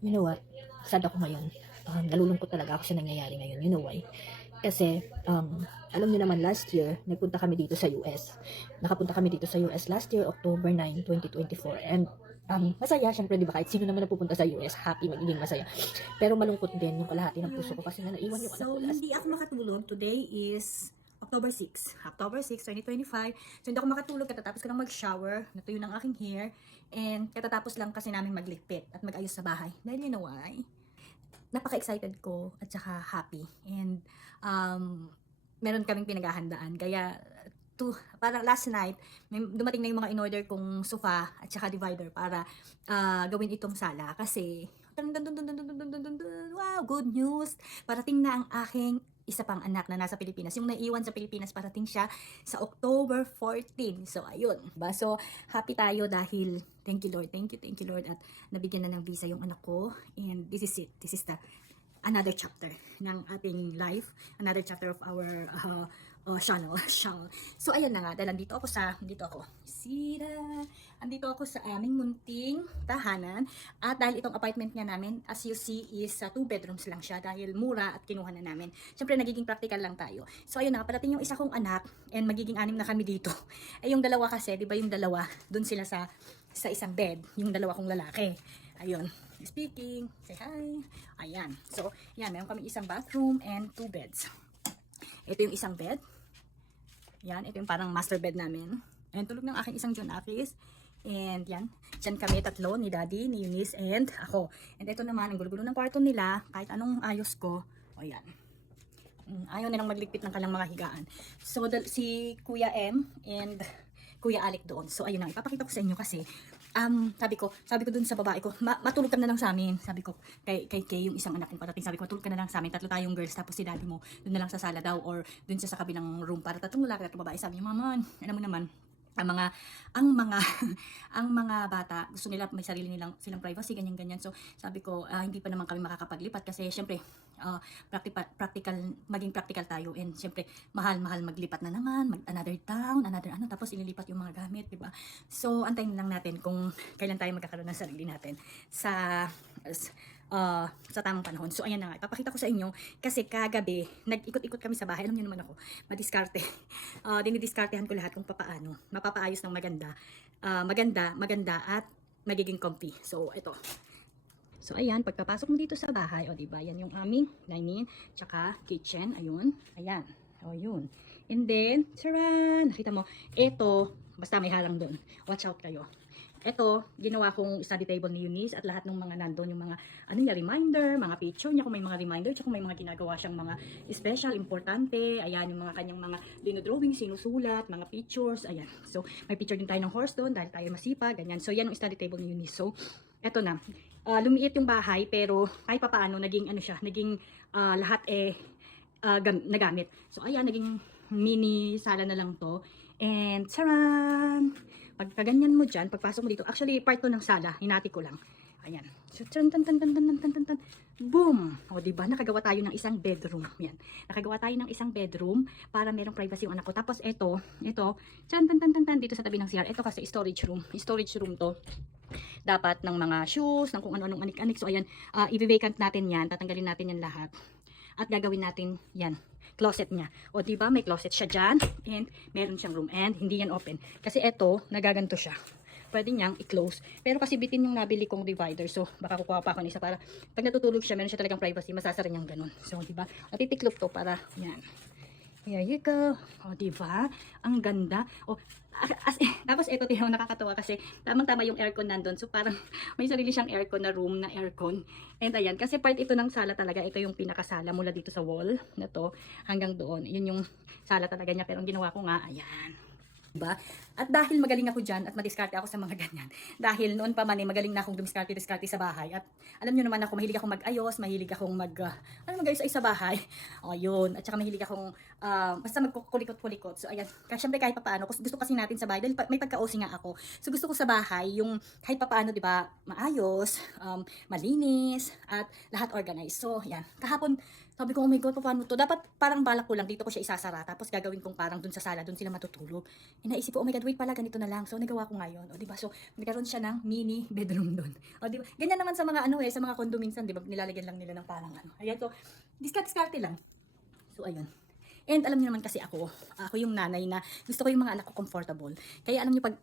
You know what? Sad ako ngayon. Nalulungkot talaga ako sa nangyayari ngayon. You know why? Kasi, alam niyo naman last year, nagpunta kami dito sa US. Nakapunta kami dito sa US last year, October 9, 2024. And masaya, syempre, di ba, kahit sino naman napupunta sa US, happy, magiging masaya. Pero malungkot din yung kalahati ng puso ko kasi na naiwan yung anak ko So, last. hindi ako makatulog. Today is October 6, 2025. So, hindi ako makatulog. Katatapos ko lang mag-shower. Natuyo ng aking hair. And katatapos lang kasi namin magligpit at mag-ayos sa bahay. Dahil you know why? Napaka-excited ko at saka happy. And meron kaming pinaghahandaan. Kaya parang last night, dumating na yung mga in-order kong sofa at saka divider para gawin itong sala. Kasi, wow, good news! Parating na ang aking isa pang anak na nasa Pilipinas. Yung naiwan sa Pilipinas, parating siya sa October 14. So, ayun. So, happy tayo dahil thank you Lord, thank you Lord at nabigyan na ng visa yung anak ko. And this is it. This is the another chapter ng ating life, another chapter of our channel. So ayun na nga, dahil andito ako sa aming munting tahanan at dahil itong apartment nga namin, as you see, is 2 bedrooms lang siya dahil mura at kinuha na namin. Siyempre nagiging practical lang tayo. So ayun na, parating yung isa kong anak and magiging 6 na kami dito. Ay yung dalawa kasi, di ba yung dalawa, dun sila sa isang bed, yung dalawa kong lalaki. Ayun, speaking, say hi. Ayan. So, yan, meron kami isang bathroom and 2 beds. Ito yung isang bed. Yan, ito yung parang master bed namin. And tulog ng aking isang John Akis. And yan, dyan kami tatlo, ni Daddy, ni Eunice, and ako. And ito naman, ang gulo-gulo ng kwarto nila, kahit anong ayos ko. O yan. Ayaw nilang magligpit ng kanilang mga higaan. So, si Kuya M and Kuya Alec doon. So, ayun na, ipapakita ko sa inyo kasi sabi ko dun sa babae ko, matulog ka na lang sa amin. Sabi ko, kay yung isang anak kong parating, sabi ko, matulog ka na lang sa amin. Tatlo tayong girls, tapos si daddy mo, dun na lang sa sala daw, or dun siya sa kabilang room para tatlong lalaki at babae. Sabi niya, mama, alam mo naman, ang mga bata gusto nila may sarili silang privacy, ganyan. So sabi ko, hindi pa naman kami makakapaglipat kasi syempre maging practical tayo, and syempre mahal maglipat na naman, another town, another tapos ililipat yung mga gamit, di ba? So antayin lang natin kung kailan tayo magkakaroon ng sarili natin sa tamang panahon. So ayan na nga, ipapakita ko sa inyo kasi kagabi nag-ikot-ikot kami sa bahay. Alam niyo naman ako, madiskarte. Dinidiskartehan ko lahat kung papaano mapapaayos ng maganda at magiging comfy. So ito. So ayan, pagpapasok mo dito sa bahay, o diba, yan yung aming dining, tsaka kitchen, ayun, ayan, o yun. And then, charan, nakita mo, ito, basta may harang doon, watch out kayo. Ito, ginawa kong study table ni Eunice at lahat ng mga nandun, yung mga reminder, mga picture niya, kung may mga reminder, tsaka may mga ginagawa siyang mga special, importante, ayan, yung mga kanyang mga dinodrawing, sinusulat, mga pictures, ayan. So, may picture din tayo ng horse doon, dahil tayo masipag, ganyan. So, yan yung study table ni Eunice. So, eto na, lumiit yung bahay, pero kahit papaano, naging lahat nagamit. So, ayan, naging mini sala na lang to. And, charan! Pagka ganyan mo dyan, pagpasok mo dito, actually, part to ng sala, hinati ko lang. Ayan. So, boom! O, diba? Nakagawa tayo ng isang bedroom. Yan. Nakagawa tayo ng isang bedroom para merong privacy yung anak ko. Tapos, ito, dito sa tabi ng CR. Ito kasi storage room. Storage room to. Dapat ng mga shoes, ng kung ano-anong anik-anik. So, ayan, i-vacant natin yan. Tatanggalin natin yan lahat. At gagawin natin yan, closet niya. O, diba, may closet siya dyan. And, meron siyang room. And, hindi yan open. Kasi ito, nagaganto siya. Pwede niyang i-close. Pero kasi bitin yung nabili kong divider. So, baka kukuha pa ako ng isa para pag natutulog siya, meron siya talagang privacy. Masasara niyang ganun. So, diba? Natitiklop to para, yan. Here you go. O, diba? Ang ganda. O, tapos ito, tiyo, nakakatawa kasi tamang-tama yung aircon nandun. So, parang may sarili siyang aircon na room na aircon. And ayan, kasi part ito ng sala talaga. Ito yung pinakasala mula dito sa wall na to hanggang doon. Yun yung sala talaga niya. Pero ang ginawa ko nga, ayan. Diba? At dahil magaling ako dyan at madiskarte ako sa mga ganyan, dahil noon pa man magaling na akong dumiskarte sa bahay, at alam nyo naman ako, mahilig akong mag-ayos, mahilig akong mag-ayos sa bahay, o yun, at saka mahilig akong basta magkukulikot-kulikot. So ayan, syempre kahit papaano, gusto kasi natin sa bahay, dahil may pagka-OC nga ako, so gusto ko sa bahay, yung kahit papaano, diba, maayos, malinis, at lahat organized. So yan, kahapon, sabi ko, oh my God, paano to? Dapat parang balak ko lang, dito ko siya isasara, tapos gagawin kong parang dun sa sala, dun sila matutulog. naisip ko, oh my God, wait pala, ganito na lang. So, nagawa ko ngayon. O, diba? So, nagkaroon siya ng mini bedroom doon. O, diba? Ganyan naman sa mga ano sa mga condo minsan, diba? Nilalagyan lang nila ng parang ano. Ayan, so, diskarte lang. So, ayun. And alam niyo naman kasi ako yung nanay na gusto ko yung mga anak ko comfortable. Kaya alam niyo pag,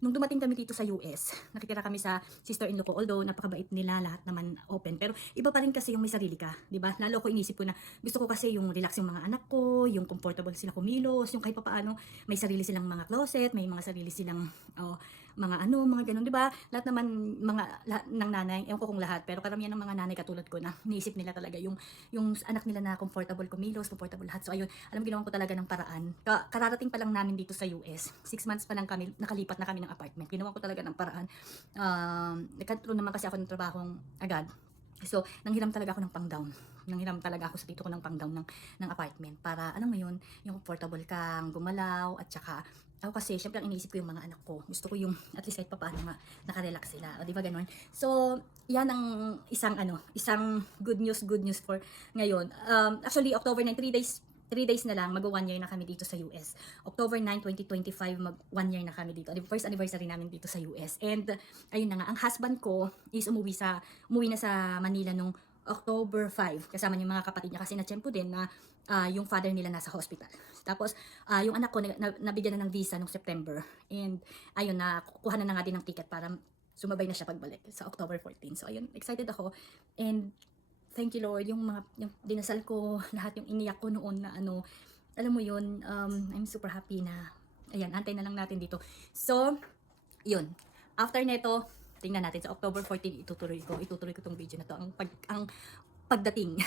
nung dumating kami dito sa US, nakitira kami sa sister-in-law ko, although napakabait nila, lahat naman open, pero iba pa rin kasi yung may sarili ka, di ba? Lalo ko inisip ko na gusto ko kasi yung relax yung mga anak ko, yung comfortable sila kumilos, yung kahit papaano may sarili silang mga closet, may mga sarili silang mga mga ganun, di ba? Lahat naman lahat ng nanay, ewan ko kung lahat, pero karamihan ng mga nanay katulad ko na niisip nila talaga yung anak nila na comfortable kumilos, comfortable lahat. So ayun, ginawan ko talaga ng paraan. Kararating pa lang namin dito sa US. 6 months pa lang kami, nakalipat na kami ng apartment. Ginawan ko talaga ng paraan. Nagkaroon naman kasi ako ng trabahong agad. So, nanghiram talaga ako ng pang-down. Nanghiram talaga ako sa tito ko ng pang-down ng apartment. Para, alam mo yun, yung comfortable kang gumalaw at saka ako kasi, syempre ang iniisip ko yung mga anak ko. Gusto ko yung, at least kahit pa paano nakarelax sila. O, di ba ganun? So, yan ang isang good news for ngayon. Actually, October 9, 3 days na lang, mag-1 year na kami dito sa US. October 9, 2025, mag-1 year na kami dito. First anniversary namin dito sa US. And, ayun na nga, ang husband ko is umuwi na sa Manila nung October 5. Kasama yung mga kapatid niya kasi na-tiyempo din na yung father nila nasa hospital. Tapos, yung anak ko nabigyan na ng visa nung September. And, ayun, kuha na nga din ng ticket para sumabay na siya pagbalik sa October 14. So, ayun, excited ako. And, thank you Lord, yung dinasal ko, lahat yung iniyak ko noon na alam mo yun, I'm super happy na, ayan, antay na lang natin dito. So, yun. After neto, tingnan natin sa October 14, itutuloy ko tong video na to. Ang pagdating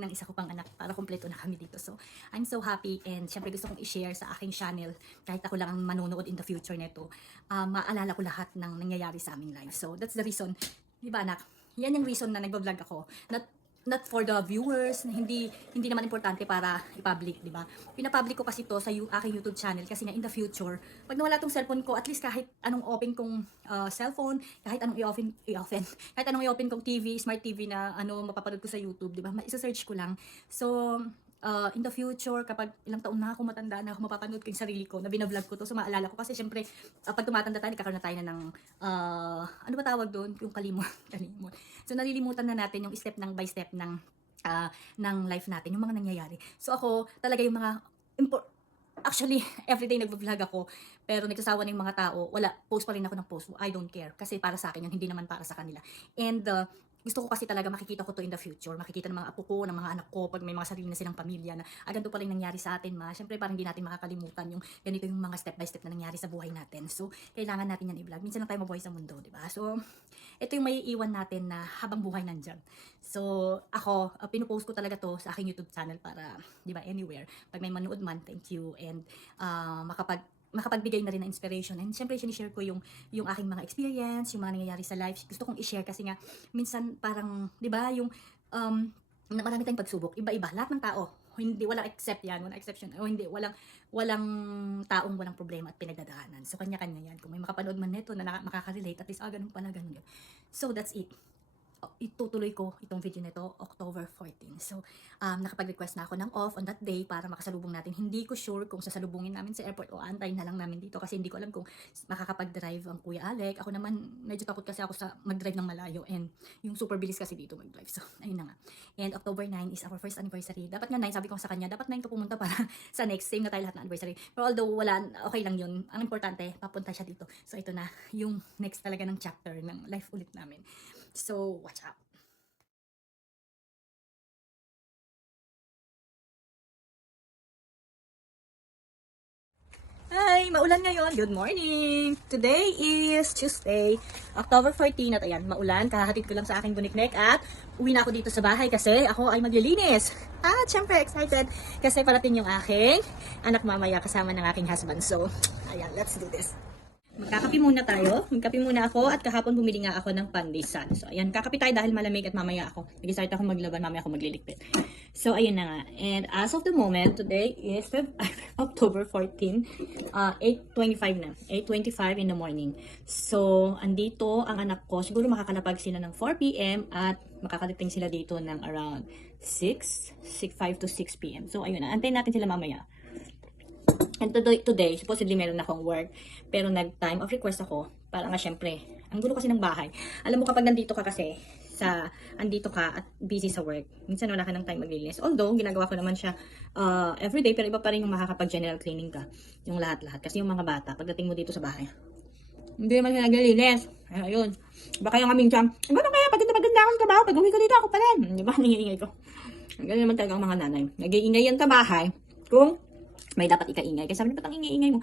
ng isa ko pang anak para kumpleto na kami dito. So, I'm so happy and syempre gusto kong i-share sa aking channel kahit ako lang ang manonood in the future neto. Maalala ko lahat ng nangyayari sa aming life. So, that's the reason. Di ba anak? Yan yung reason na nagbo-vlog ako. Not for the viewers, hindi naman importante para i-public, di ba? Pina-public ko kasi to sa aking YouTube channel kasi nga in the future, pag nawala tong cellphone ko, at least kahit anong open kong cellphone, kahit anong kahit anong i-open kong TV, smart TV na mapapanood ko sa YouTube, di ba? Isa-search ko lang. So, in the future, kapag ilang taon na ako, matanda na ako, mapapanood ko yung sarili ko, na binablog ko to, so maalala ko kasi syempre, pag tumatanda tayo, nagkakaroon na tayo na ng, ano ba tawag doon? Yung kalimot. So, nalilimutan na natin yung step by step ng life natin, yung mga nangyayari. So, ako, talaga yung mga, actually, everyday nagbablog ako, pero nagsasawa na yung mga tao, post pa rin ako ng post, I don't care, kasi para sa akin yun, hindi naman para sa kanila. And, gusto ko kasi talaga makikita ko to in the future, makikita ng mga apo ko, ng mga anak ko, pag may mga sarili na silang pamilya na ganito pala yung nangyari sa atin, syempre parang hindi natin makakalimutan yung ganito yung mga step by step na nangyari sa buhay natin. So, kailangan natin yan i-vlog. Minsan lang tayo mabuhay sa mundo, di ba? So, ito yung may iwan natin na habang buhay nandyan. So, ako, pinupost ko talaga to sa aking YouTube channel para, di ba, anywhere. Pag may manood man, thank you. And, makapagbigay na rin ng inspiration. And syempre, sinishare ko yung aking mga experience, yung mga nangyayari sa life. Gusto kong i-share kasi nga, minsan parang, di ba, yung, marami tayong pagsubok. Iba-iba. Lahat ng tao. Walang exception. O hindi, walang taong walang problema at pinagdadaanan. So, kanya-kanya yan. Kung may makapanood man nito na makaka-relate, at least, ganun pala, ganun. So, that's it. Itutuloy ko itong video nito October 14. So, nakapag-request na ako ng off on that day para makasalubong natin. Hindi ko sure kung sasalubungin namin sa airport o antayin na lang namin dito kasi hindi ko alam kung makakapag-drive ang Kuya Alec. Ako naman, medyo takot kasi ako sa mag-drive ng malayo and yung super bilis kasi dito mag-drive. So, ayun na nga. And October 9 is our first anniversary. Dapat nga 9, sabi ko sa kanya, dapat 9 ka pumunta para sa next. Same na tayo lahat ng anniversary. Pero although okay lang yun. Ang importante, papunta siya dito. So, ito na yung next talaga ng chapter ng life ulit namin. So, watch out. Hi! Maulan ngayon. Good morning! Today is Tuesday, October 14 at ayan, maulan. Kahatid ko lang sa aking buniknek at uwi na ako dito sa bahay kasi ako ay maglilinis. At syempre excited kasi parating yung aking anak mamaya kasama ng aking husband. So, ayan, let's do this. Magkakape muna tayo. Magkape muna ako at kahapon bumili nga ako ng pandesal. So, ayan, kakape tayo dahil malamig at mamaya ako. Nag-start ako maglaban, mamaya ako magliligpit. So, ayun na nga. And as of the moment, today is October 14, 8:25 na. 8:25 in the morning. So, andito ang anak ko. Siguro makakalapag sila ng 4 p.m. at makakadating sila dito ng around 5 to 6 p.m. So, ayun na. Antayin natin sila mamaya. And today, supposedly meron akong work. Pero nag-time of request ako. Para nga syempre, ang gulo kasi ng bahay. Alam mo kapag nandito ka kasi, andito ka at busy sa work, minsan wala ka ng time maglilinis. Although, ginagawa ko naman siya everyday, pero iba pa rin yung makakapag-general cleaning ka. Yung lahat-lahat. Kasi yung mga bata, pagdating mo dito sa bahay, hindi naman sila naglilinis. Ayun. Baka yung aming jam, iba na kaya, paganda akong trabaho, pag uwi ko dito, ako pa rin. Di ba? Nangiingay ko. Ganyan naman talaga ang mga nanay. Nag-iingay yan sa bahay kung may dapat ikaingay. Kasi sabi niya, ba't ang ingay mo?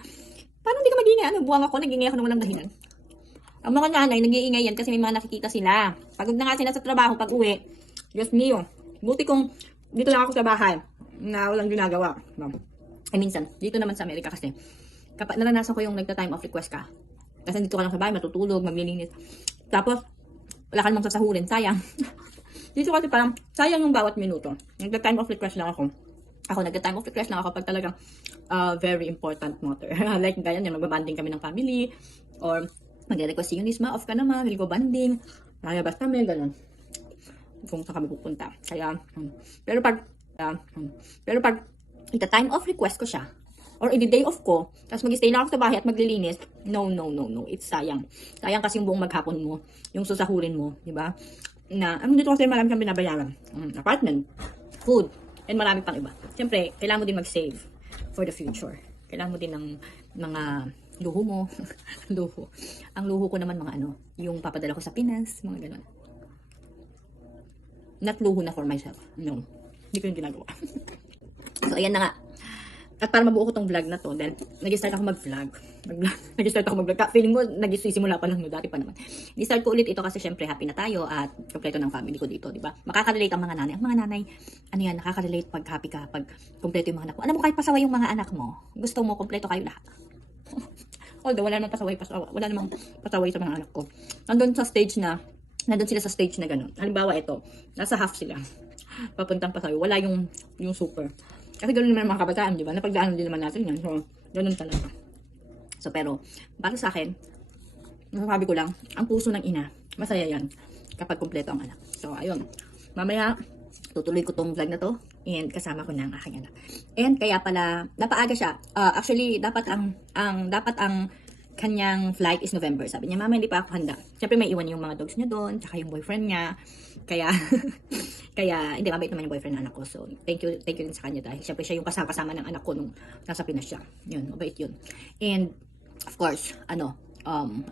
Paano hindi ka mag-iingay? Ano, buwang ako, nag-iingay ako ng walang dahilan. Ang mga nanay, nag-iingay yan kasi may mga nakikita sila. Pagod na nga sila sa trabaho, pag uwi, Diyos mio, buti kung dito lang ako sa bahay na walang ginagawa. Ay minsan, dito naman sa Amerika kasi, kapag naranasan ko yung nagta-time of request ka, kasi dito ka lang sa bahay, matutulog, maglilinis. Tapos, wala ka namang sasahurin, sayang. Dito kasi parang, sayang yung bawat minuto. Nagta-time of request lang ako. Nagta-time of request lang ako pag talagang very important matter. Like, ganyan yun, magbabanding kami ng family, or magre-request si Eunice, off ka naman, will go banding, lalabas kami, gano'n. Kung saan kami pupunta. Kaya, pero pag ita-time of request ko siya, or i-day off ko, tapos mag-stay lang ako sa bahay at maglilinis, no, it's sayang. Sayang kasi yung buong maghapon mo, yung susahurin mo, di ba? Dito kasi marami kang binabayaran. Apartment, food, and marami pang iba. Siyempre, kailangan mo din mag-save for the future. Kailangan mo din ng mga luho mo. Luho. Ang luho ko naman mga yung papadala ko sa Pinas, mga ganun. Not luho na for myself. No. Hindi ko yung ginagawa. So, ayan na nga. At para mabuo ko tong vlog na to, then nag-start ako mag-vlog. Nag-start ako mag-vlog. Feeling mo, nag-simula pa lang, no? Dati pa naman. Nag-start ko ulit ito kasi syempre happy na tayo at kompleto ng family ko dito, di ba? Makaka-relate ang mga nanay. Ang mga nanay, nakaka-relate pag happy ka, pag kompleto yung mga anak mo. Alam mo, kahit pasaway yung mga anak mo, gusto mo kompleto kayo lahat. Although, wala namang pasaway sa mga anak ko. Nandun sila sa stage na gano'n. Halimbawa, ito, nasa half sila. Papuntang pasaway. Wala yung super. Kasi gano'n naman mga kabataan, di ba? Napagdaanan din naman natin yan. So, gano'n talaga. So, pero, para sa akin, masasabi ko lang, ang puso ng ina, masaya yan kapag kumpleto ang anak. So, ayun. Mamaya, tutuloy ko tong vlog na to and kasama ko na ang aking anak. And kaya pala, napaaga siya. Actually, dapat ang kanyang flight is November. Sabi niya, mama, hindi pa ako handa. Siyempre, may iwan yung mga dogs niya doon, tsaka yung boyfriend niya. Kaya, hindi, mabait naman yung boyfriend ng anak ko. So, thank you din sa kanya dahil siyempre siya yung kasama ng anak ko nung nasa Pinas siya. Yun, mabait yun. And, of course, ano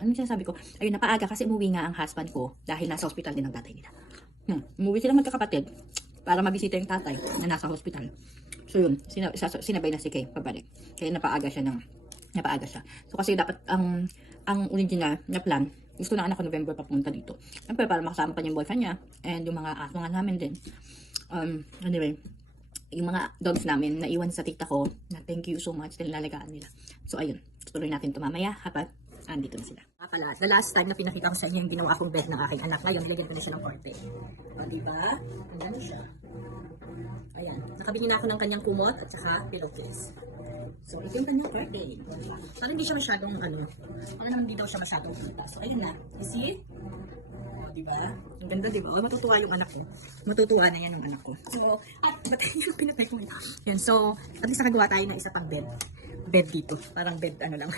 sinasabi ko? Ayun, napaaga kasi umuwi nga ang husband ko dahil nasa hospital din ang tatay nila. Umuwi silang magkakapatid para mabisita yung tatay na nasa hospital. So, yun, sinabay na si Kay pabalik. Kaya napaaga siya. So, kasi dapat ang original na plan, gusto na anak ko November papunta dito. Siyempre, para makasama pa niya yung boyfriend niya and yung mga aso nga namin din. Anyway, yung mga dogs namin, naiwan sa tita ko na thank you so much dahil nalagaan nila. So, ayun. Tuloy natin ito mamaya habang andito na sila. Pala, the last time na pinakita ko sa inyo yung ginawa kong bed ng aking anak. Ngayon, nilagyan ko na siya ng curtain. Diba? Ayan siya. Ayan. Nakabili na ako ng kanyang kumot at saka pillowcase. So, ito yung kanyang curtain. Parang hindi siya masyadong naman hindi daw siya masyadong kita. So, ayun na. You see? Diba? Ang ganda, diba? Matutuwa yung anak ko. Matutuwa na yan yung anak ko. So, ba't yung pinatay ko? Yan. So, at least nakagawa tayo ng isa pang bed. Bed dito. Parang bed, lang.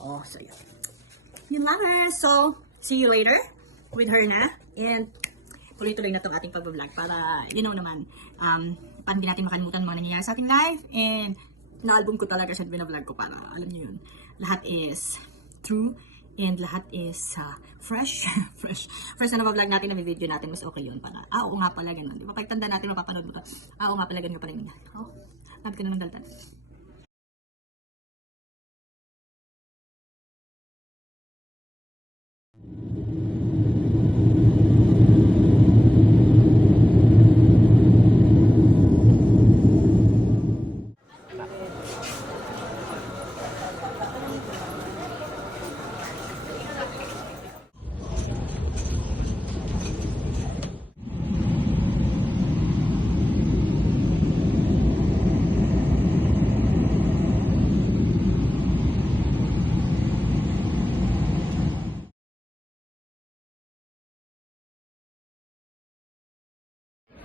Oh, so yun. Yun lang. So, see you later with her na. And, tuloy-tuloy na itong ating pag-vlog para, naman, paano din natin makalimutan mga nangyayari sa ating life. And, na-album ko talaga siya, binavlog ko para, alam niyo yun, lahat is true and lahat is fresh. Fresh na vlog natin, na video natin, mas okay yun para, oo nga pala, ganun. Di ba, pagtanda natin, mapapanood mo ka, oo nga pala, ganun pala yun. Oh, nabi ka na ng daltan.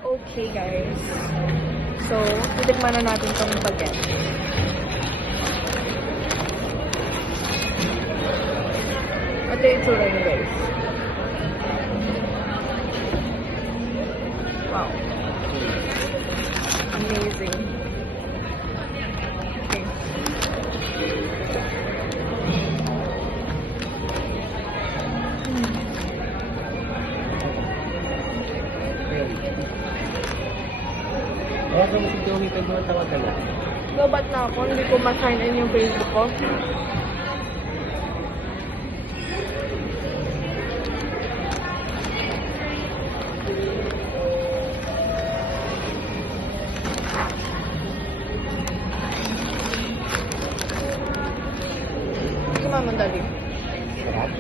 Okay guys, so titikman na natin itong baguette. Ito yung tsura niya, guys. Wow. Amazing. Okay. Kaya kung si Joey pag-tawa ka na. Lobat na ako, hindi ko ma-sign in yung Facebook ko. Kumaman dali. Sarap.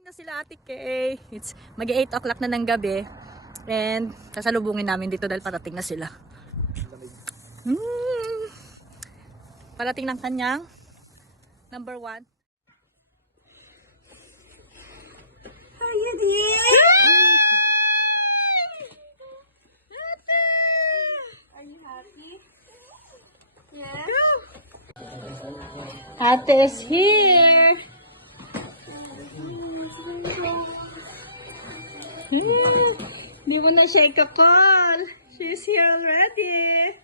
Na sila Ate Kay. It's mag-8 o'clock na ng gabi. And sasalubungin namin dito dahil parating na sila. Parating ng kanyang number 1. Hi, dear! Are you happy? Yeah. Ate is here. Di mo na siya ikapal. She's here already.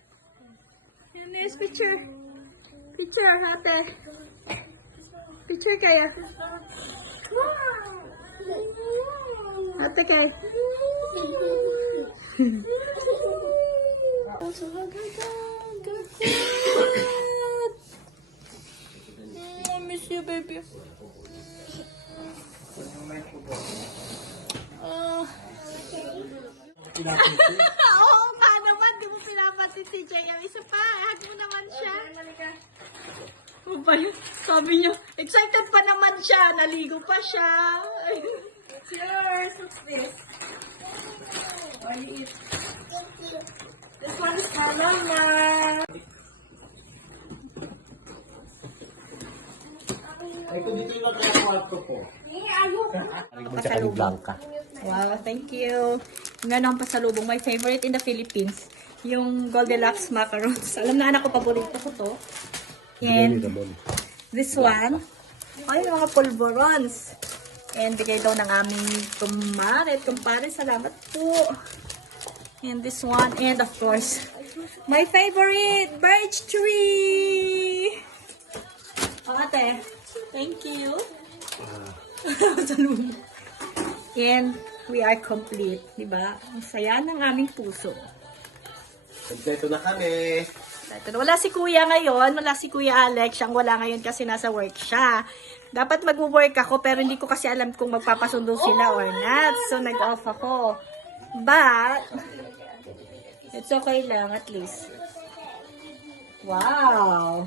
And there's picture. Picture, ate. Picture kaya. Ate kaya. I miss you, baby. Oo nga naman, di mo pinapatid si JM. Isa pa, hug mo naman siya. Ano ba yun? Sabi niya, excited pa naman siya. Naligo pa siya. Cheers! What's this? What do you eat? This one is for Mama. Ay, kung dito yung nakakawag ko po. Pasalubong. Blanca. Wow, thank you. Meron akong pasalubong. My favorite in the Philippines. Yung Goldilocks macarons. Alam na anak ko, paborito ko to. And this one. Ay, mga polvorons. And bigay daw ng aming kumpare. Salamat po. And this one. And of course, my favorite, birch tree. Oh, ate. Thank you. Salud. And we are complete, di ba? Ang saya ng aming puso. Kompleto na kami. Wala si Kuya ngayon, wala si Kuya Alex, siyang wala ngayon kasi nasa work siya. Dapat mag-work ako pero hindi ko kasi alam kung magpapasundo sila or not. So nag-off ako. But it's okay lang at least. Wow!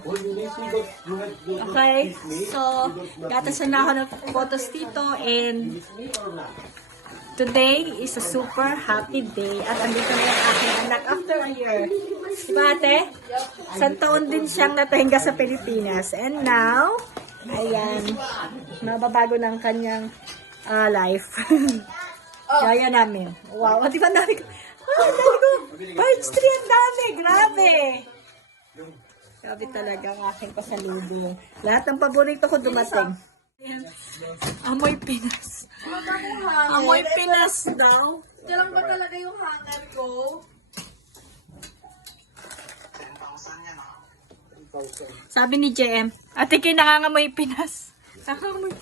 Okay, so gatasan na ako ng photos dito and today is a super happy day at andito na yung aking anak after a year. Diba ate? Isang taon din siyang napahinga sa Pilipinas and now, ayan, mababago ng kanyang life. Gaya namin. Wow, di ba ang dami ko? Ah, ang dami ko! Birch tree, ang dami! Grabe! Grabe talaga ang aking pasalubong. Lahat ng paborito ko dumating. Ayan. Amoy Pinas. Amoy Pinas daw. Ito lang ba talaga yung hanger ko? Sabi ni JM, ate kayo nangangamoy Pinas. Nangangamoy.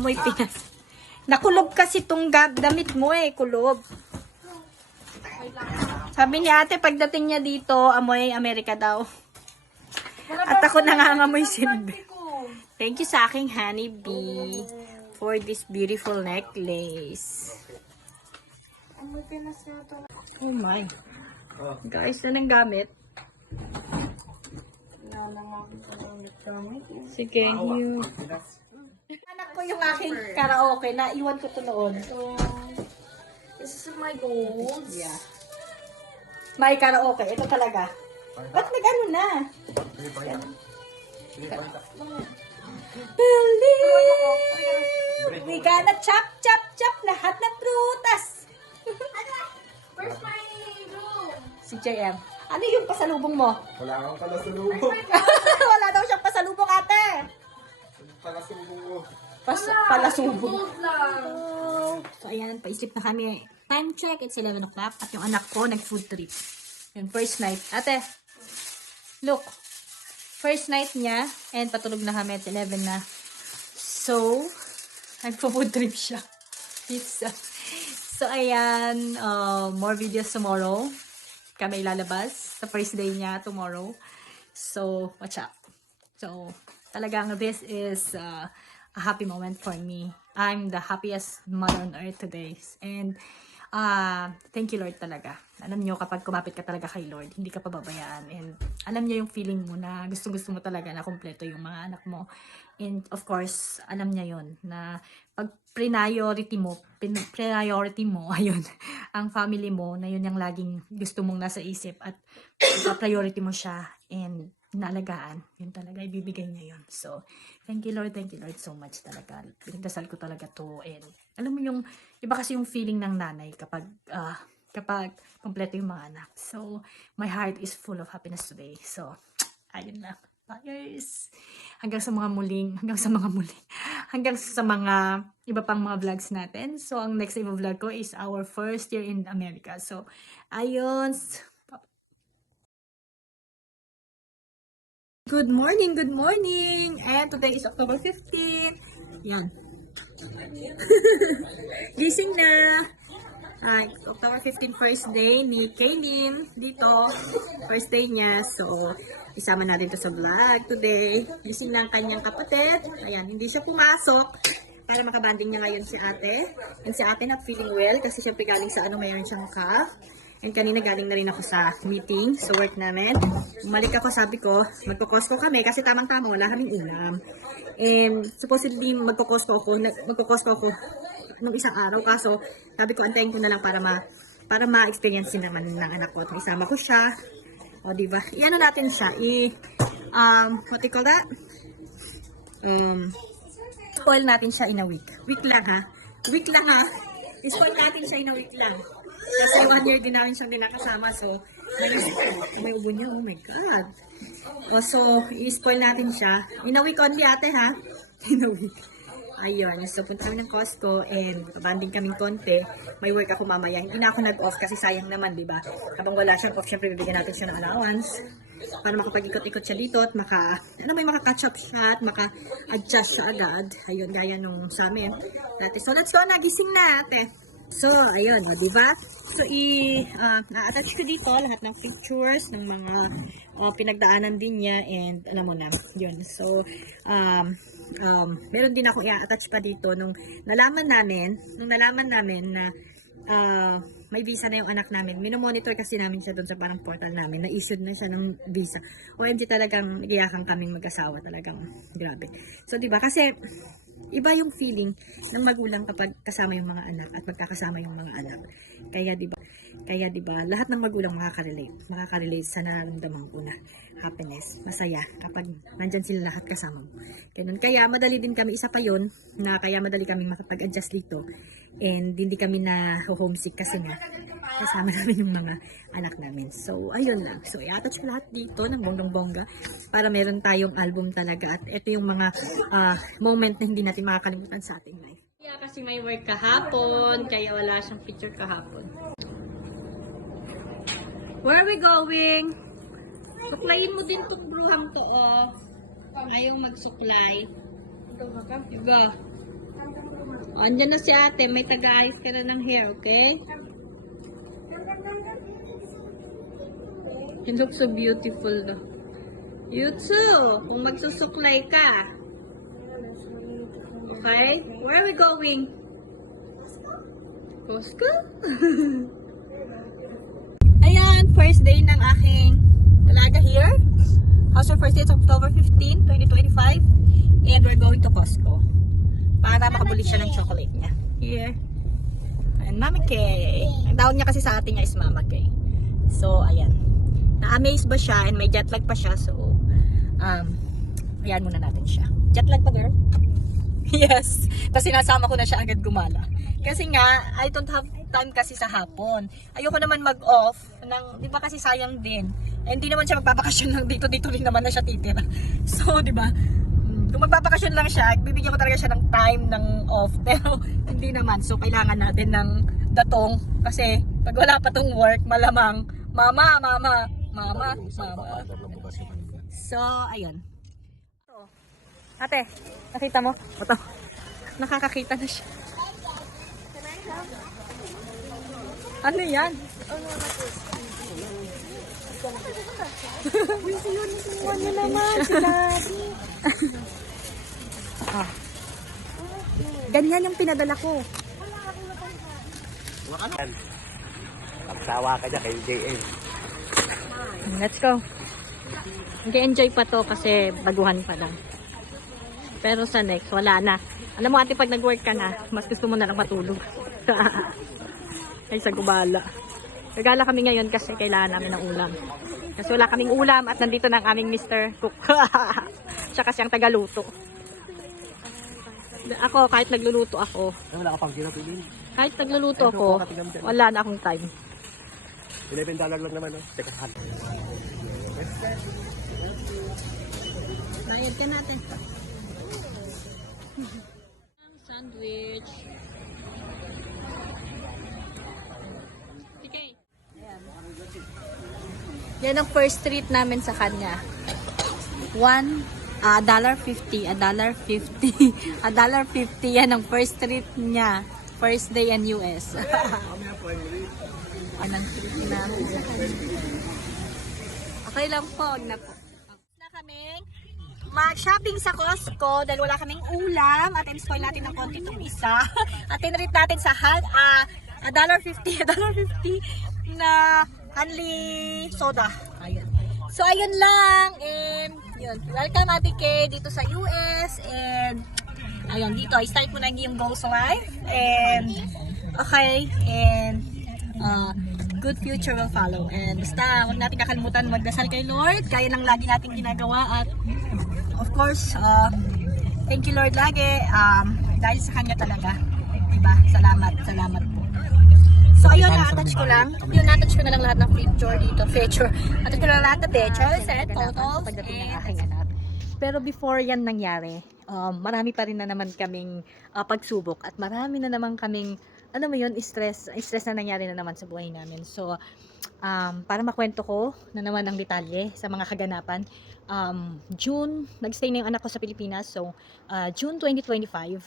Amoy Pinas. Nakulob kasi itong damit mo eh, kulob. Sabi ni ate, pagdating niya dito, amoy Amerika daw. At ako nangangamoy silbi. Thank you sa aking honeybee for this beautiful necklace. Oh my. Guys, na nang gamit. Sige, you. Anak ko yung aking karaoke na iwan ko to noon. This is my goals. Yeah. May karaoke. Ito talaga. Ba't nag-ano na? Believe we gonna chop, chop, chop lahat ng prutas. Where's my room? Si JM. Ano yung pasalubong mo? Wala kang palasalubong. Wala daw siyang pasalubong, ate. Palasalubong mo. Palasubong. Gold lang. So, ayan, paisip na kami. Time check, it's 11 o'clock. At yung anak ko, nag-food trip. Yung first night. Ate, look. First night niya, and patulog na kami at 11 na. So, nagpo-food trip siya. Pizza. So, ayan, more videos tomorrow. Kami ilalabas. Sa first day niya, tomorrow. So, watch out. So, talagang this is a happy moment for me. I'm the happiest mother on earth today. And, thank you Lord talaga. Alam nyo, kapag kumapit ka talaga kay Lord, hindi ka pababayaan. And alam nyo yung feeling mo na gusto-gusto mo talaga na kumpleto yung mga anak mo. And of course, alam niya yon na pag priority mo, ayun, ang family mo, na yun yung laging gusto mong nasa isip at priority mo siya and naalagaan, yun talaga, ibibigay niya yun. So, thank you Lord so much talaga. Pinagdasal ko talaga to. And alam mo yung, iba kasi yung feeling ng nanay kapag kompleto yung mga anak. So, my heart is full of happiness today. So, ayun lang. Buyers. Hanggang sa mga iba pang mga vlogs natin. So, ang next na vlog ko is our first year in America. So, ayun. Good morning. And today is October 15. Yan. Gising na. October 15 first day ni Kaylin dito. First day niya. So, isama natin to sa vlog today. Gising na ang kanyang kapatid. Ayan, hindi siya pumasok para makabanding niya ngayon si ate. And si ate not feeling well kasi siyempre galing sa mayroon siyang cough. And kanina galing na rin ako sa meeting, sa work namin. Bumalik ako, sabi ko, magpo-Costco kami kasi tamang-tama, wala kaming ulam. And supposedly magpo-Costco ako nung isang araw. Kaso, sabi ko, antayin ko na lang para ma-experience naman ng anak ko. Isama ko siya. O, diba? I-ano natin siya. What do you call that? Spoil natin siya in a week. Week lang ha. I-spoil natin siya in a week lang. Kasi 1 year din namin siyang dinakasama. So, may ubo niya. Oh my God. So, i-spoil natin siya. In a week only ate ha. In a week. Ayun. So, punta kami ng Costco and banding kaming konti. May work ako mamaya. Hindi na ako nag-off kasi sayang naman, di ba? Habang wala siyang off, syempre bibigyan natin siya ng allowance para makapag-ikot-ikot siya dito at may maka-catch up siya at maka-adjust siya agad. Ayun, gaya nung sa amin. So, let's go na. Gising na ate. So, ayun, o, diba? So, na-attach ko dito lahat ng pictures ng mga pinagdaanan din niya and alam mo na, yun. So, meron din ako i-attach pa dito nung nalaman namin na may visa na yung anak namin. Minomonitor kasi namin siya doon sa parang portal namin. Na-issued na siya ng visa. OMG talagang nagiyakang kaming mag-asawa talagang grabe. So, diba? Kasi, iba yung feeling ng magulang kapag kasama yung mga anak at magkakasama yung mga anak. Kaya 'di ba, lahat ng magulang makaka-relate sa nararamdaman ko na happiness, masaya kapag nandyan sila lahat kasama mo. Ganun. Kaya madali din kami, isa pa yun, na kaya madali kami makapag-adjust dito and hindi kami na homesick kasi nga kasama namin yung mga anak namin. So, ayun lang. So, i-attach ko lahat dito ng bonggang-bongga para meron tayong album talaga. At ito yung mga moment na hindi natin makakalimutan sa ating life. Yeah, kasi may work kahapon, kaya wala siyang picture kahapon. Where are we going? Suklayin mo din itong bruhang to, oh. Ayaw magsuklay. Diba? Andyan na si ate, may taga-ayos ka na ng hair, okay? You look so beautiful though. You too, kung magsusuklay ka. Okay? Where are we going? Costco? Ayan, first day ng aking talaga here. How's your first day? It's October 15, 2025. And we're going to Costco. Para makabuli siya ng chocolate niya. Here. and Mama Kay. Ang tawag niya kasi sa atin niya is Mama Kay. So, ayan. Na-amaze ba siya and may jet lag pa siya. So, ayan muna natin siya. Jet lag pa, girl? Yes. Tapos sinasama ko na siya agad gumala. Kasi nga, I don't have time kasi sa hapon. Ayoko naman mag-off ng, di ba kasi sayang din. Eh, hindi naman siya magpapakasyon lang dito rin naman na siya titira. So, di ba? Kung magpapakasyon lang siya, bibigyan ko talaga siya ng time ng off. Pero hindi naman. So, kailangan natin ng datong. Kasi pag wala pa tong work, malamang, mama. So, ayun. Ate, nakita mo? Ito. Nakakakita na siya. Ano yan? Ano naman sila? Ganyan yung pinadala ko. Pagsawa ka dyan kay JM. Let's go. Nag-enjoy pa to kasi baguhan pa lang. Pero sa next, wala na. Alam mo ate, pag nag-work ka na, mas gusto mo na lang matulog. Ay sa gubala. Nagala kami ngayon kasi kailangan namin ng ulam. Kasi wala kaming ulam at nandito na ang aming Mr. Cook. Siya kasi ang tagaluto. Ako, kahit nagluluto ako, Wala ka pang ginapilin. kahit nagluluto ako, wala na akong time. $11 lang naman, no? Tekahan. Bayad ka natin. Sandwich. Okay. Yan ang first treat namin sa kanya. $1.50. $1.50 yan ang first treat niya. First day in US. Anong treat namin sa kanya. Okay lang po, wag na po. Na kaming mag-shopping sa Costco dahil wala kaming ulam at in-spoil natin ng konti itong isa. At tinreat natin sa $1.50 na Hanley soda. Ayun. So ayun lang, and yun. Welcome Ate Kay dito sa US, and ayun dito i-start mo na yung goals life, and okay, and good future will follow. And basta huwag natin kakalimutan magdasal kay Lord, kaya ng lagi nating ginagawa, at of course, thank you Lord lagi, dahil sa Kanya talaga, diba? Salamat po. So ayun, na-attach ko lang. Yun, na-attach ko na lang lahat ng feature dito. Attach ko na lang lahat ng pictures and photos. Pero before yan nangyari, marami pa rin na naman kaming pagsubok at marami na naman kaming, ano mo yun, stress na nangyari na naman sa buhay namin. So, para makwento ko na naman ang detalye sa mga kaganapan, June, nag-stay na yung anak ko sa Pilipinas. So, June 2025,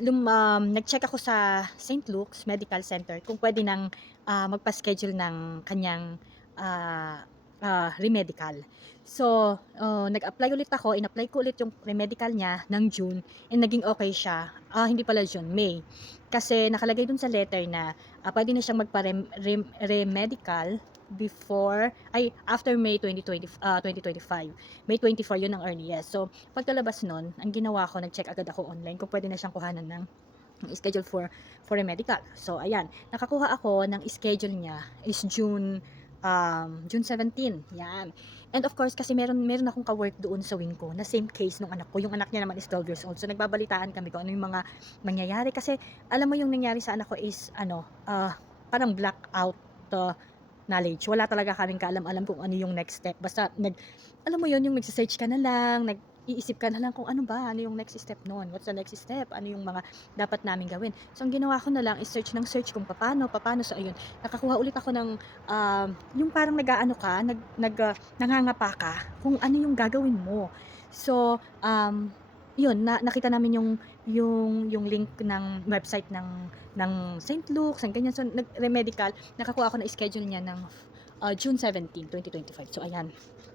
nag-check ako sa St. Luke's Medical Center kung pwede nang magpa-schedule ng kanyang remedical. So, nag-apply ulit ako, in-apply ko ulit yung remedical niya ng June, and naging okay siya. Hindi pala June, May. Kasi nakalagay dun sa letter na pwede na siyang magpa-remedical after May 2025. May 24 yun ang earliest. So, pagkalabas nun, ang ginawa ko, nag-check agad ako online kung pwede na siyang kuhanan ng schedule for a medical. So, ayan, nakakuha ako ng schedule niya is June 17. Yan. And of course, kasi meron akong ka-work doon sa wing ko na same case nung anak ko. Yung anak niya naman is 12 years old. So, nagbabalitaan kami kung ano yung mga mangyayari. Kasi, alam mo yung nangyari sa anak ko is, parang blackout knowledge. Wala talaga kaming kaalam-alam kung ano yung next step. Basta, alam mo yun, yung nagsisearch ka na lang, iisip ka na lang kung ano yung next step noon. What's the next step? Ano yung mga dapat namin gawin? So, ang ginawa ko na lang is search kung paano. So, ayun, nakakuha ulit ako ng, yung parang nangangapa ka kung ano yung gagawin mo. So, yun, nakita namin yung link ng website ng St. Luke's, and ganyan. So, remedical, nakakuha ako na schedule niya ng June 17, 2025. So, ayan.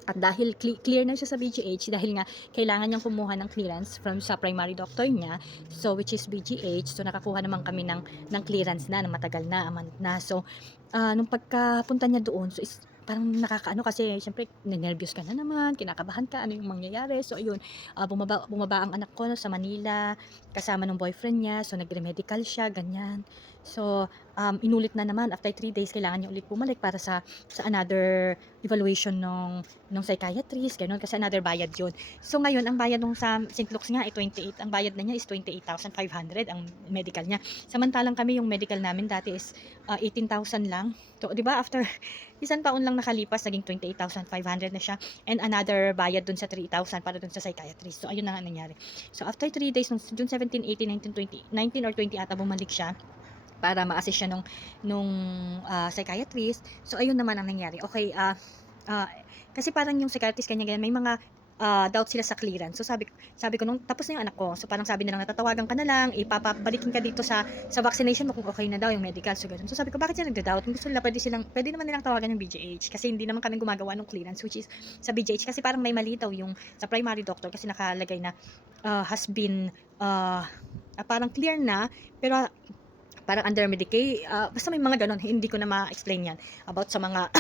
At dahil clear na siya sa BGH, dahil nga kailangan niyang kumuha ng clearance sa primary doctor niya, so which is BGH, so nakakuha naman kami ng clearance na matagal na, a month na. So, nung pagkapunta niya doon, so parang nakakaano kasi syempre nervous ka na naman, kinakabahan ka, ano yung mangyayari. So ayun, bumaba ang anak ko sa Manila kasama ng boyfriend niya. So nagre-medical siya, ganyan. So inulit na naman after 3 days kailangan niya ulit bumalik para sa another evaluation ng psychiatrist, ganun kasi another bayad 'yun. So ngayon ang bayad nung sa St. Luke's nga ay 28, ang bayad na niya is 28,500 ang medical niya. Samantalang kami yung medical namin dati is 18,000 lang. So 'di ba after isang taon lang nakalipas naging 28,500 na siya and another bayad dun sa 3,000 para dun sa psychiatrist. So ayun na nga nangyari. So after 3 days nung June 17, 18, 19, 20, 19 or 20 ata bumalik siya para ma-assist siya nung psychiatrist. So ayun naman ang nangyari. Okay, kasi parang yung psychiatrist kanya ganyan, may mga doubt sila sa clearance. So sabi ko nung tapos na yung anak ko. So parang sabi nila natatawagan ka na lang, ipapabalikin ka dito sa vaccination mo kung okay na daw yung medical. So ganun. So sabi ko bakit sila nagda-doubt? Kung gusto nila pwede naman nilang tawagan yung BGH kasi hindi naman kami gumagawa ng clearance which is sa BGH kasi parang may mali daw yung sa primary doctor kasi nakalagay na has been parang clear na pero parang under Medicaid, basta may mga ganon, hindi ko na ma-explain yan about sa mga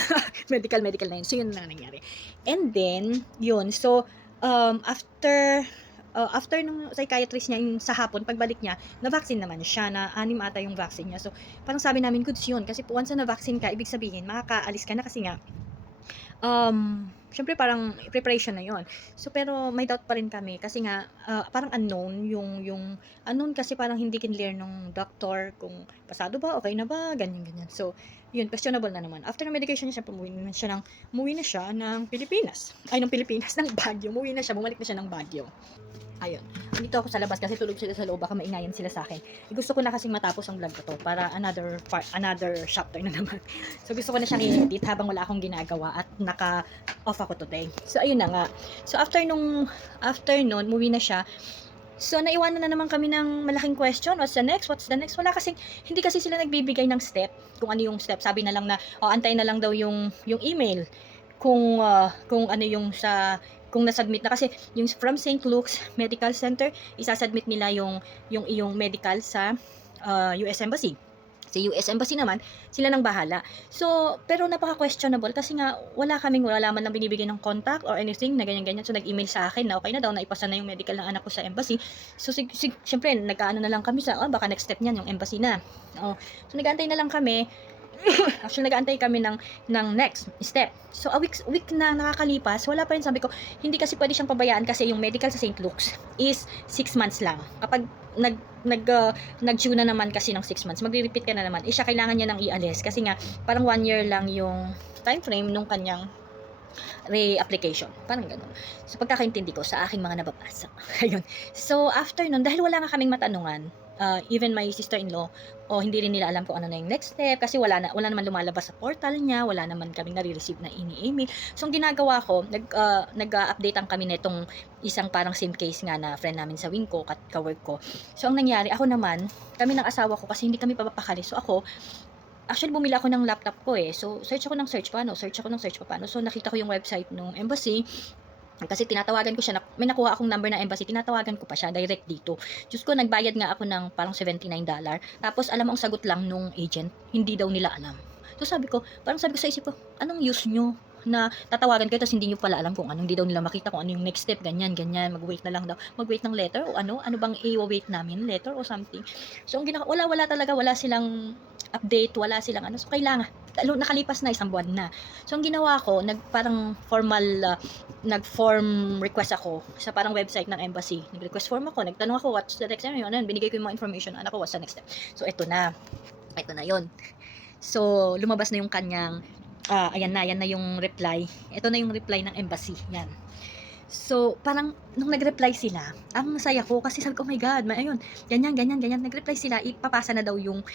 medical na yun. So yun na nangyari. And then, yun, so after nung psychiatrist niya sa hapon, pagbalik niya, na-vaccine naman siya, na 6 ata yung vaccine niya. So parang sabi namin, goods yun, kasi once na na-vaccine ka, ibig sabihin, makakaalis ka na kasi nga, syempre parang preparation na yon. So pero may doubt pa rin kami kasi nga parang unknown yung unknown kasi parang hindi kinlear ng doctor kung pasado ba, okay na ba, ganyan. So yun, questionable na naman. After ng medication niya, umuwi na siya ng Pilipinas. Ay, ng Pilipinas, ng Baguio. Bumalik na siya ng Baguio. Ayun. Dito ako sa labas kasi tulog sila sa loob, baka maingayan sila sa akin. Gusto ko na kasing matapos ang vlog ko to para another chapter na naman. So gusto ko na siyang i-edit habang wala akong ginagawa at naka-off ako today. So ayun na nga. So after nun, movie na siya. So naiwanan na naman kami ng malaking question. What's the next? Wala kasi, hindi kasi sila nagbibigay ng step. Kung ano yung step. Sabi na lang na, antayin na lang daw yung email. Kung ano yung kung nasubmit na kasi yung from St. Luke's Medical Center, isasubmit nila yung iyong medical sa US Embassy. Sa US Embassy naman, sila nang bahala. So, pero napaka-questionable kasi nga wala man nang binibigay ng contact or anything na ganyan-ganyan. So, nag-email sa akin na okay na daw, naipasa na yung medical ng anak ko sa embassy. So, syempre, nagkaano na lang kami sa, baka next step niyan, yung embassy na. So, nag-aantay na lang kami. Actually, nag-aantay kami ng next step. So, a week na nakakalipas, wala pa rin. Sabi ko, hindi kasi pwede siyang pabayaan kasi yung medical sa St. Luke's is 6 months lang. Kapag nag-due na naman kasi ng 6 months, magre-repeat ka na naman. Siya kailangan niya nang ialis kasi nga, parang 1 year lang yung time frame nung kanyang re-application. Parang gano'n. So, pagkakaintindi ko sa aking mga nababasa. Ayun. So, after nun, dahil wala nga kaming matanungan, even my sister-in-law, hindi rin nila alam kung ano na yung next step kasi wala naman lumalabas sa portal niya, wala naman kaming nare-receive na email. So, ang ginagawa ko, nag-update ang kami netong isang parang same case nga na friend namin sa wing ko, ka-work ko. So, ang nangyari, kami ng asawa ko kasi hindi kami papapakali. So, actually, bumili ako ng laptop ko So, search ako ng search paano. So, nakita ko yung website ng embassy. Kasi tinatawagan ko siya, may nakuha akong number ng embassy, tinatawagan ko pa siya direct dito. Diyos ko, nagbayad nga ako ng parang $79. Tapos, alam mo, ang sagot lang nung agent, hindi daw nila alam. So, sabi ko sa isip ko, anong use nyo na tatawagan kayo tapos hindi nyo pala alam kung anong, hindi daw nila makita kung ano yung next step, ganyan, mag-wait na lang daw. Mag-wait ng letter o ano bang i-wait namin, letter o something. So, ang wala talaga, wala silang update, wala silang ano. So, kailangan, nakalipas na 1 buwan na. So, ang ginawa ko, nag-form request ako sa parang website ng embassy. Nag-request form ako, nagtanong ako, what's the next step? Binigay ko yung mga information, anak ko, what's the next step? So, ito na yon. So, lumabas na yung kanyang, ayan na yung reply. Ito na yung reply ng embassy, yan. So, parang, nung nag-reply sila, ang saya ko, kasi sabi ko, oh my God, ayun, ganyan, nag-reply sila, ipapasa na daw yung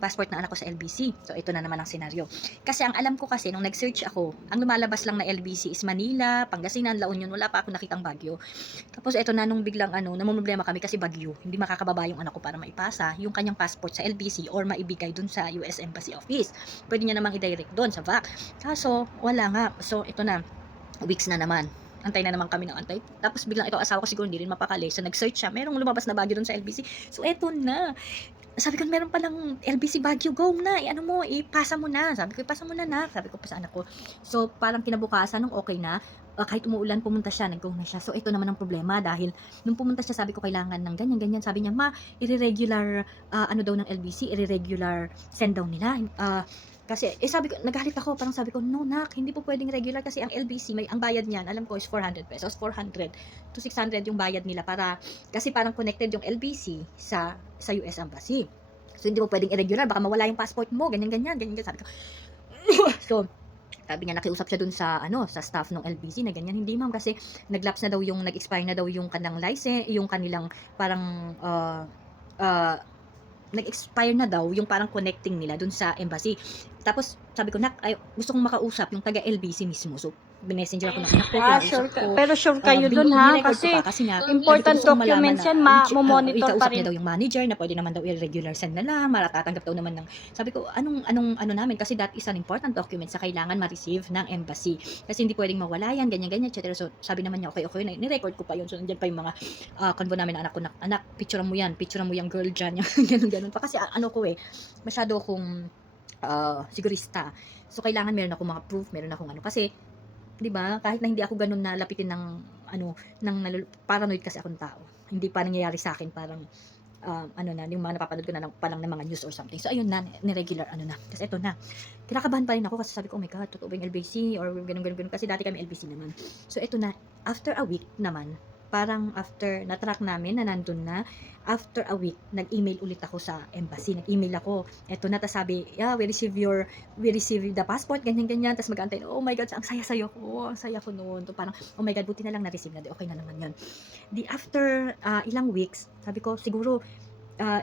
passport ng anak ko sa LBC. So, ito na naman ang senaryo. Kasi ang alam ko kasi, nung nag-search ako, ang lumalabas lang na LBC is Manila, Pangasinan, La Union, wala pa ako nakitang Baguio. Tapos, ito na nung biglang, namumroblema kami kasi Baguio, hindi makakababa yung anak ko para maipasa yung kanyang passport sa LBC or maibigay dun sa US Embassy Office. Pwede niya namang i-direct dun sa VAC. Kaso, wala nga. So, ito na, weeks na naman. Antay na naman kami ng antay. Tapos biglang ito, asawa ko siguro hindi rin mapakali. So, nag-search siya. Merong lumabas na Baguio dun sa LBC. So, eto na. sabi ko, meron palang LBC Baguio, go na, ano mo, ipasa mo na. Sabi ko, ipasa mo na na. Sabi ko pa sa anak ko. So, parang kinabukasan, nung okay na, kahit umuulan, pumunta siya, nag-go na siya. So, ito naman ang problema dahil nung pumunta siya, sabi ko, kailangan ng ganyan, ganyan. Sabi niya, ma, irregular, ano daw ng LBC, irregular send daw nila. Kasi, sabi ko, nagalit ako, parang sabi ko, no, nak, hindi po pwedeng regular kasi ang LBC, ang bayad niyan, alam ko is 400 pesos, 400 to 600 yung bayad nila para, kasi parang connected yung LBC sa US Embassy. So, hindi mo pwedeng irregular, baka mawala yung passport mo, ganyan, ganyan, ganyan, sabi ko. So, sabi niya, nakiusap siya dun sa, sa staff ng LBC na ganyan, hindi ma'am, kasi nag-lapse na daw yung, nag-expire na daw yung kanilang license, yung kanilang, parang, nag-expire na daw yung parang connecting nila dun sa embassy. Tapos, sabi ko, gusto kong makausap yung taga-LBC mismo. So, messenger ako ng anak ko. Sure ko. pero sure kayo dun ha, kasi nga, important documents yan, mo-monitor pa ikausap niya rin. daw yung manager na pwede naman daw irregular send na lang, maratatanggap daw naman ng, sabi ko, ano namin, kasi that is an important document sa kailangan ma-receive ng embassy. Kasi hindi pwedeng mawala yan, ganyan, etc. So, sabi naman niya, okay, ni-record ko pa yun. So, nandiyan pa yung mga convo namin ng anak ko, anak, picturean mo yung girl dyan, yung ganun pa. Kasi masyado akong sigurista. So, kailangan meron akong mga proof, meron akong kasi 'di ba? Kahit na hindi ako ganoon na lapitin ng paranoid kasi akong tao. Hindi pa nangyayari sa akin parang yung mga napapanood ko na lang palang ng mga news or something. So ayun na, ni-regular na. Kasi ito na. Kinakabahan pa rin ako kasi sabi ko, oh my God, totoo ba yung LBC or ganun kasi dati kami LBC naman. So ito na, after a week naman, parang after na-track namin na nandun na, after a week, nag-email ulit ako sa embassy. Nag-email ako. Eto na, tas sabi, yeah, we receive the passport, ganyan. Tas mag-antay, oh my God, ang saya-saya ko. Ang saya ko noon. So, parang, oh my God, buti na lang na-receive na. Okay na naman yun. After ilang weeks, sabi ko, siguro,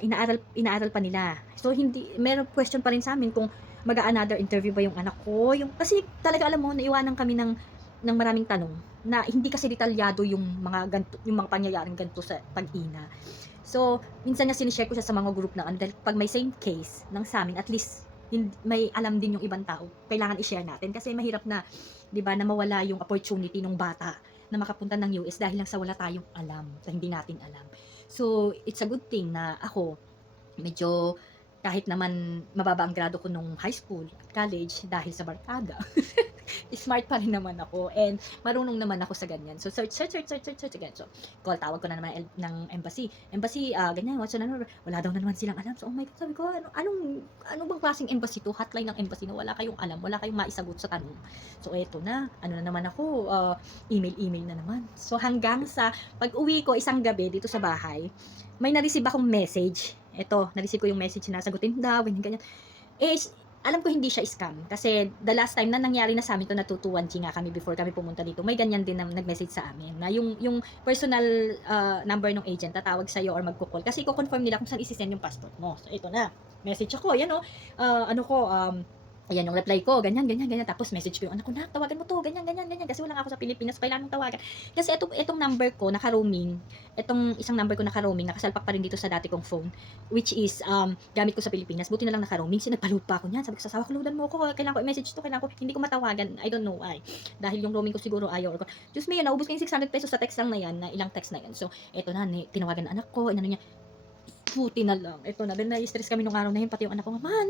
inaaral pa nila. So, meron question pa rin sa amin kung mag-another interview ba yung anak ko. Kasi talaga alam mo, naiwanan kami ng maraming tanong na hindi kasi detalyado yung mga pangyayaring ganito sa pag-ina. So, minsan niya sinishare ko siya sa mga group na dahil pag may same case ng sa amin, at least may alam din yung ibang tao. Kailangan i-share natin kasi mahirap na, 'di ba, na mawala yung opportunity ng bata na makapunta ng US dahil lang sa wala tayong alam, sa hindi natin alam. So, it's a good thing na ako medyo kahit naman mababa ang grado ko nung high school at college dahil sa barkada. Smart pa rin naman ako and marunong naman ako sa ganyan. So search again. So tawag ko na naman ng embassy, ganyan, what's your number? Wala daw na naman silang alam. So oh my God, sabi ko, ano bang klaseng embassy to? Hotline ng embassy na wala kayong alam, wala kayong maisagot sa tanong. So eto na, na naman ako, email na naman. So hanggang sa pag-uwi ko isang gabi dito sa bahay, may na-receive akong message. Na-receive ko yung message na sagutin daw, ganyan. Alam ko hindi siya scam. Kasi the last time na nangyari na sa amin to, natutuwan nga kami before kami pumunta dito. May ganyan din na nag-message sa amin. Na yung personal number ng agent tatawag sa'yo or magko-call. Kasi i-confirm nila kung saan isi-send yung passport mo. So, ito na. Message ako. Yan ayan yung reply ko, ganyan. Tapos message ko yung anak ko, na, tawagan mo to, ganyan. Kasi wala ako sa Pilipinas, kailangan tawagan. Kasi itong number ko, naka-roaming. Itong isang number ko naka-roaming, nakasalpak pa rin dito sa dati kong phone, which is, gamit ko sa Pilipinas. Buti na lang naka-roaming, nagpa-load pa ako niyan. Sabi ko, sasawa, loadan mo ako, kailangan ko i-message to, hindi ko matawagan. I don't know why. Dahil yung roaming ko siguro ayaw. Or, Diyos me, naubos ko yung 600 pesos sa text lang na yan, na ilang text na yan. So, eto na, tinawagan ng anak ko, niya, buti na lang. Ito na, then na-stress kami nung araw na yun, pati yung anak ko, man,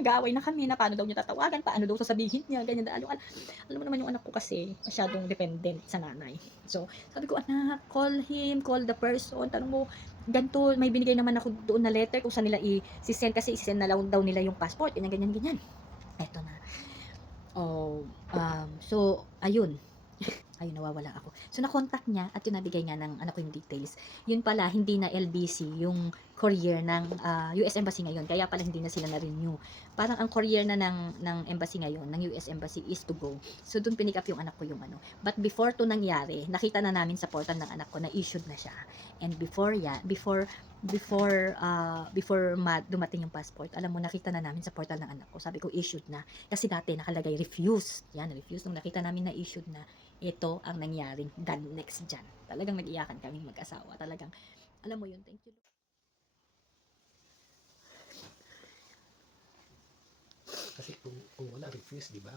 nag-aaway na kami na paano daw niya tatawagan, paano daw sasabihin niya, ganyan. Alam mo naman yung anak ko kasi, masyadong dependent sa nanay. So, sabi ko, anak, call him, call the person, tanong mo, ganito, may binigay naman ako doon na letter kung saan nila i-send, kasi i-send na lang daw nila yung passport, ganyan. Ito na. So, ayun, nawawala ako. So, na-contact niya at yung nabigay niya ng anak ko yung details. Yun pala, hindi na LBC yung courier ng US Embassy ngayon. Kaya pala hindi na sila na-renew. Parang ang courier na ng embassy ngayon, ng US Embassy is to go. So, dun pinick up yung anak ko yung But before to nangyari, nakita na namin sa portal ng anak ko na issued na siya. And before dumating yung passport, alam mo, nakita na namin sa portal ng anak ko. Sabi ko, issued na. Kasi dati nakalagay refused. Yan, refused. Nung nakita namin na issued na, ito ang nangyaring God next dyan. Talagang nag-iyakan kaming mag-asawa. Talagang, alam mo yun, thank you. Kasi kung wala, refuse, di ba?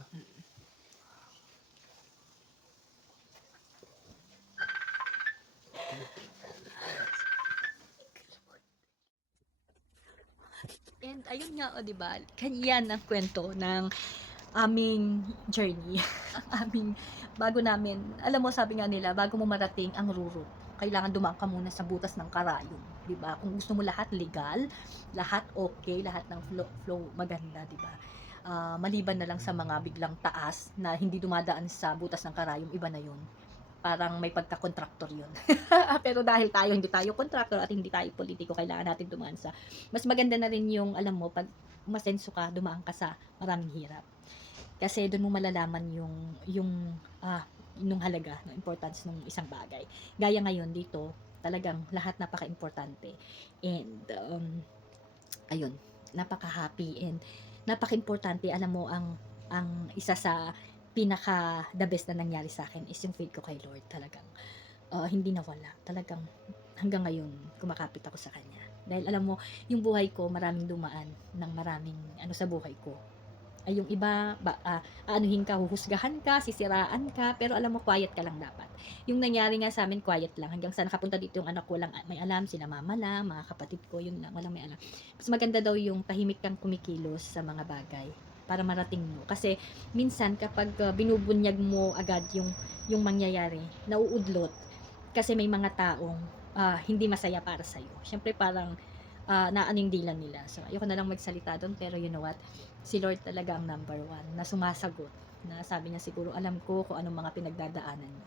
ayun nga, o, diba? Yan ang kwento ng aming journey. Ang aming, bago namin, alam mo, sabi nga nila, bago mo marating ang rurok, kailangan dumaan ka muna sa butas ng karayom, di ba? Kung gusto mo lahat legal, lahat okay, lahat ng flow maganda, di ba? Maliban na lang sa mga biglang taas na hindi dumadaan sa butas ng karayom, iba na yun. Parang may pagka-contractor yun. Pero dahil hindi tayo contractor at hindi tayo politiko, kailangan natin dumaan sa, mas maganda na rin yung, alam mo, pag umasenso ka, dumaan ka sa maraming hirap. Kasi doon mo malalaman yung halaga, ng importance ng isang bagay. Gaya ngayon dito, talagang lahat napaka-importante. And, ayun, napaka-happy and napaka-importante. Alam mo, ang isa sa pinaka the best na nangyari sa akin is yung faith ko kay Lord. Talagang, hindi nawala. Talagang, hanggang ngayon, kumakapit ako sa Kanya. Dahil alam mo, yung buhay ko, maraming dumaan ng maraming sa buhay ko. Ay yung iba, aanuhin ka, huhusgahan ka, sisiraan ka, pero alam mo, quiet ka lang dapat. Yung nangyari nga sa amin, quiet lang. Hanggang sa nakapunta dito yung anak ko, lang may alam, sila mama lang, mga kapatid ko, yun lang, walang may alam. Mas maganda daw yung tahimik kang kumikilos sa mga bagay para marating mo. Kasi minsan kapag binubunyag mo agad yung mangyayari, nauudlot kasi may mga taong hindi masaya para sa'yo. Siyempre parang naaning dilan nila. So, ayoko na lang magsalita doon, pero you know what? Si Lord talaga ang number one na sumasagot. Na sabi niya siguro, alam ko kung anong mga pinagdadaanan mo.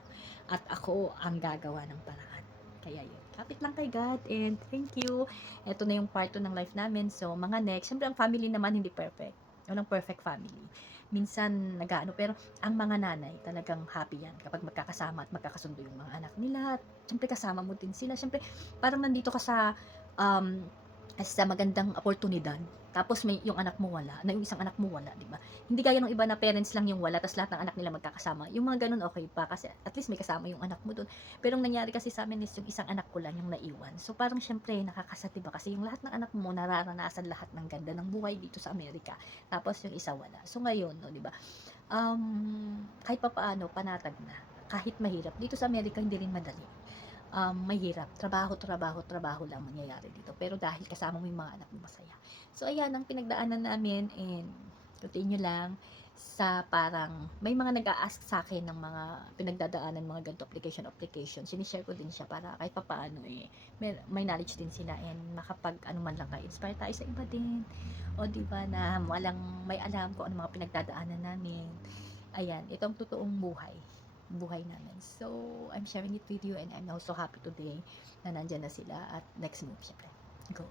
At ako ang gagawa ng paraan. Kaya yun. Kapit lang kay God and thank you. Ito na yung part 2 ng life namin. So, mga next. Siyempre, ang family naman hindi perfect. Walang perfect family. Minsan, pero ang mga nanay, talagang happy yan kapag magkakasama at magkakasundo yung mga anak nila. Siyempre, kasama mo din sila. Siyempre, parang nandito ka sa magandang oportunidad. Tapos may yung anak mo wala, na yung isang anak mo wala, di ba? Hindi gaya ng iba na parents lang yung wala, tapos lahat ng anak nila magkakasama. Yung mga ganun okay pa kasi at least may kasama yung anak mo doon. Pero ang nangyari kasi sa amin is yung isang anak ko lang yung naiwan. So parang syempre nakakasad, di ba? Kasi yung lahat ng anak mo nararanasan lahat ng ganda ng buhay dito sa Amerika. Tapos yung isa wala. So ngayon, no, di ba? Kahit pa paano panatag na. Kahit mahirap dito sa Amerika hindi rin madali. Mahirap. Trabaho lang mangyayari dito. Pero dahil kasama mo yung mga anak mo, masaya. So, ayan, ang pinagdaanan namin and continue lang sa parang, may mga nag-a-ask sa akin ng mga pinagdadaanan, mga ganito application. Sinishare ko din siya para kahit papaano may knowledge din sila and makapag, man lang kayo, inspire tayo sa iba din. O, diba, na may alam kung ano mga pinagdadaanan namin. Ayan, ito ang totoong buhay namin. So, I'm sharing it with you and I'm also happy today na nandyan na sila at next move, syempre. Go!